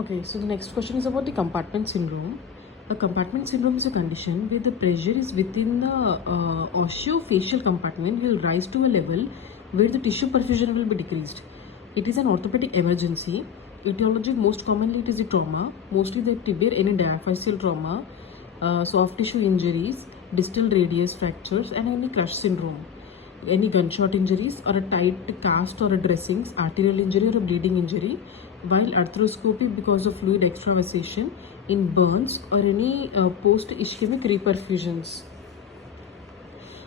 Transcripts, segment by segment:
Okay, so the next question is about the compartment syndrome. A compartment syndrome is a condition where the pressure is within the osseofacial compartment will rise to a level where the tissue perfusion will be decreased. It is an orthopedic emergency. Etiology, most commonly it is the trauma, mostly the tibia, any diaphyseal trauma, soft tissue injuries, distal radius fractures, and any crush syndrome. Any gunshot injuries or a tight cast or a dressings, arterial injury or a bleeding injury, while arthroscopy because of fluid extravasation in burns or any post-ischemic reperfusions.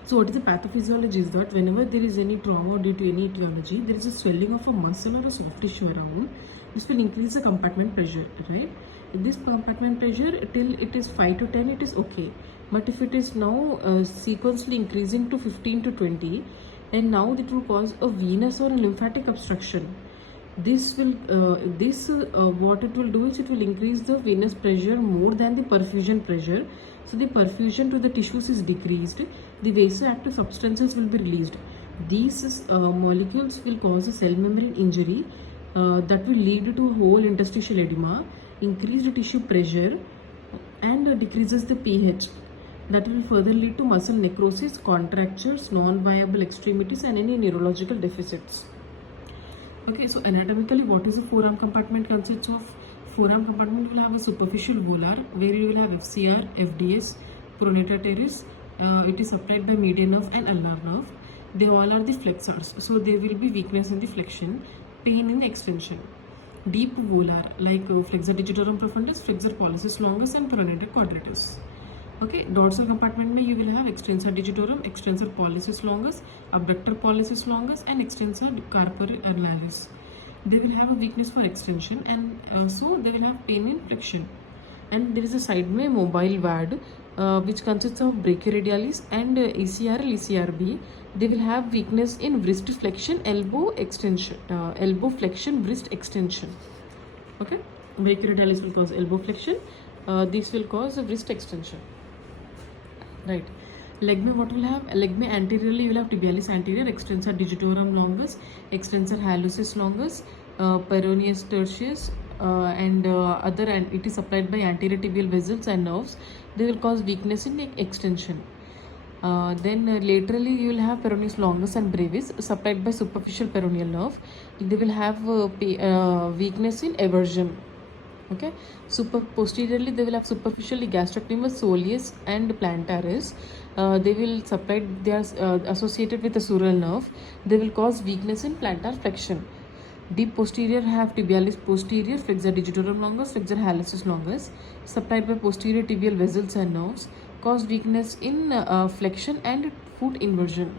So what is the pathophysiology is that whenever there is any trauma due to any etiology, there is a swelling of a muscle or a soft tissue around. This will increase the compartment pressure, right? If this compartment pressure till it is 5 to 10, it is okay. But if it is now sequentially increasing to 15 to 20, and now it will cause a venous or a lymphatic obstruction. This will what it will do is it will increase the venous pressure more than the perfusion pressure. So the perfusion to the tissues is decreased, the vasoactive substances will be released. These molecules will cause a cell membrane injury that will lead to whole interstitial edema, increased tissue pressure, and decreases the pH. That will further lead to muscle necrosis, contractures, non-viable extremities, and any neurological deficits. Okay, so anatomically, what is the forearm compartment consists of? Forearm compartment will have a superficial volar where you will have FCR, FDS, pronator teres. It is supplied by median nerve and ulnar nerve. They all are the flexors, so there will be weakness in the flexion, pain in the extension. Deep volar like flexor digitorum profundus, flexor pollicis longus, and pronator quadratus. Okay, dorsal compartment में you will have extensor digitorum, extensor pollicis longus, abductor pollicis longus, and extensor carpi annalis. They will have a weakness for extension, and so they will have pain in flexion. And there is a side में mobile VAD which consists of brachioradialis and ECRL, ECRB. They will have weakness in wrist flexion, elbow extension, elbow flexion, wrist extension. Okay, brachioradialis will cause elbow flexion. This will cause wrist extension. Right. Leg में what will have? Leg में anteriorly you will have tibialis anterior, extensor digitorum longus, extensor hallucis longus, peroneus tertius, and other, and it is supplied by anterior tibial vessels and nerves. They will cause weakness in extension. Then laterally you will have peroneus longus and brevis supplied by superficial peroneal nerve. They will have weakness in eversion. Okay, posteriorly they will have superficially gastrocnemius, soleus, and plantaris. They will supply, they are associated with the sural nerve. They will cause weakness in plantar flexion. Deep posterior have tibialis posterior, flexor digitorum longus, flexor hallucis longus, supplied by posterior tibial vessels and nerves, cause weakness in flexion and foot inversion.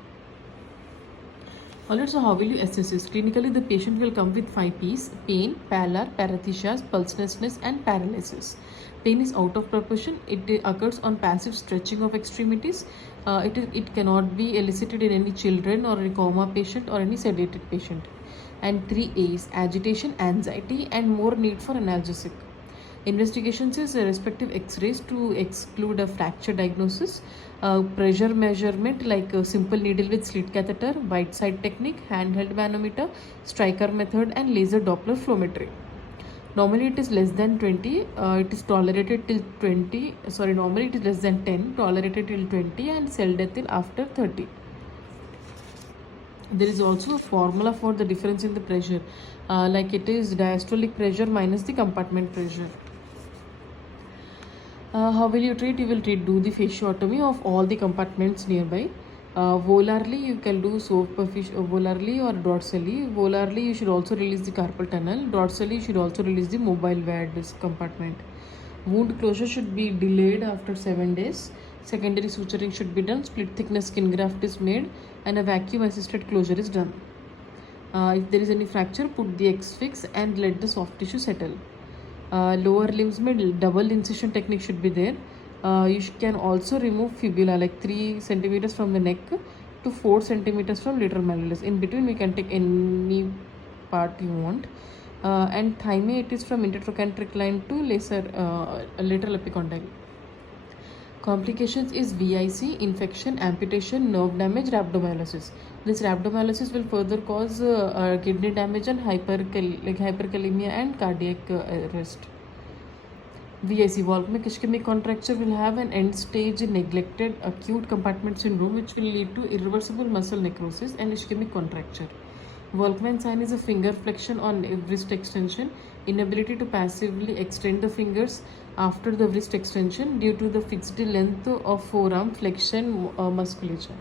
Alright, so how will you assess this? Clinically, the patient will come with 5 P's: pain, pallor, paresthesias, pulselessness, and paralysis. Pain is out of proportion. It occurs on passive stretching of extremities. It cannot be elicited in any children or any coma patient or any sedated patient. And 3 A's: agitation, anxiety, and more need for analgesic. Investigations is respective x-rays to exclude a fracture diagnosis, pressure measurement like a simple needle with slit catheter, white side technique, handheld manometer, Stryker method, and laser Doppler flowmetry. Normally it is less than 20, it is tolerated till 20, normally it is less than 10, tolerated till 20, and cell death till after 30. There is also a formula for the difference in the pressure, like it is diastolic pressure minus the compartment pressure. How will you treat? You will do the fasciotomy of all the compartments nearby. Volarly you can do volarly or dorsally. Volarly you should also release the carpal tunnel. Dorsally you should also release the mobile VAD compartment. Wound closure should be delayed after 7 days. Secondary suturing should be done. Split thickness skin graft is made, and a vacuum assisted closure is done. If there is any fracture, put the X-fix and let the soft tissue settle. Lower limbs में double incision technique should be there. You can also remove fibula like 3 centimeters from the neck to 4 centimeters from lateral malleolus. In between we can take any part you want. And thigh में it is from intertrochanteric line to lateral epicondyle. Complications is VIC, infection, amputation, nerve damage, rhabdomyolysis. This rhabdomyolysis will further cause kidney damage and hyperkalemia and cardiac arrest. VIC, Volkmann ischemic contracture, will have an end stage neglected acute compartment syndrome, which will lead to irreversible muscle necrosis and ischemic contracture. Volkmann sign is a finger flexion on wrist extension, inability to passively extend the fingers after the wrist extension due to the fixed length of forearm flexion musculature.